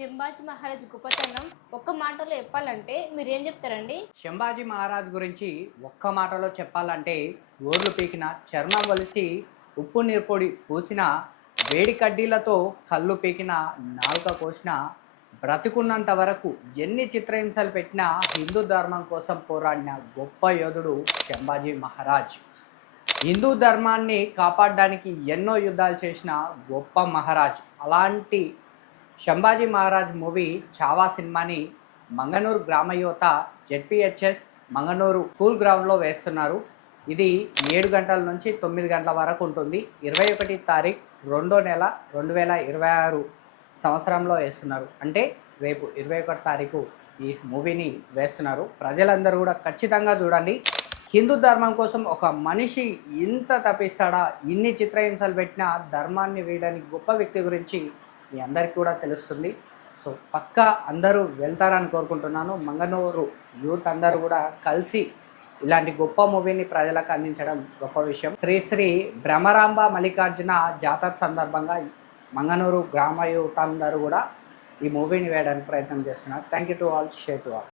శంభాజీ మహారాజ్ గొప్పతనం ఒక్క మాటలో చెప్పాలంటే మీరేం చెప్తారండి? శంభాజీ మహారాజ్ గురించి ఒక్క మాటలో చెప్పాలంటే గోర్లు పీకిన చర్మం వలిచి ఉప్పు నీర్పొడి పూసిన వేడి కడ్డీలతో కళ్ళు పీకిన నాలుక కోసిన బ్రతికున్నంత వరకు ఎన్ని చిత్రహింసలు పెట్టినా హిందూ ధర్మం కోసం పోరాడిన గొప్ప యోధుడు శంభాజీ మహారాజ్. హిందూ ధర్మాన్ని కాపాడడానికి ఎన్నో యుద్ధాలు చేసిన గొప్ప మహారాజ్. అలాంటి శంభాజీ మహారాజ్ మూవీ చావా సినిమాని మంగనూరు గ్రామ యువత జెడ్పిహెచ్ఎస్ మంగనూరు స్కూల్ గ్రౌండ్లో వేస్తున్నారు. ఇది 7 గంటల నుంచి 9 గంటల వరకు ఉంటుంది. 21 తారీఖు 2వ నెల 2026 సంవత్సరంలో వేస్తున్నారు. అంటే రేపు 21 తారీఖు ఈ మూవీని వేస్తున్నారు. ప్రజలందరూ కూడా ఖచ్చితంగా చూడండి. హిందూ ధర్మం కోసం ఒక మనిషి ఇంత తప్పిస్తాడా, ఇన్ని చిత్రహింసలు పెట్టిన ధర్మాన్ని వీడని గొప్ప వ్యక్తి గురించి మీ అందరికీ కూడా తెలుస్తుంది. సో పక్కా అందరూ వెళ్తారని కోరుకుంటున్నాను. మంగనూరు యూత్ అందరూ కూడా కలిసి ఇలాంటి గొప్ప మూవీని ప్రజలకు అందించడం గొప్ప విషయం. శ్రీ శ్రీ భ్రమరాంబ మల్లికార్జున జాతర సందర్భంగా మంగనూరు గ్రామ యూత్ అందరూ కూడా ఈ మూవీని వేయడానికి ప్రయత్నం చేస్తున్నారు. Thank you to all, share to all.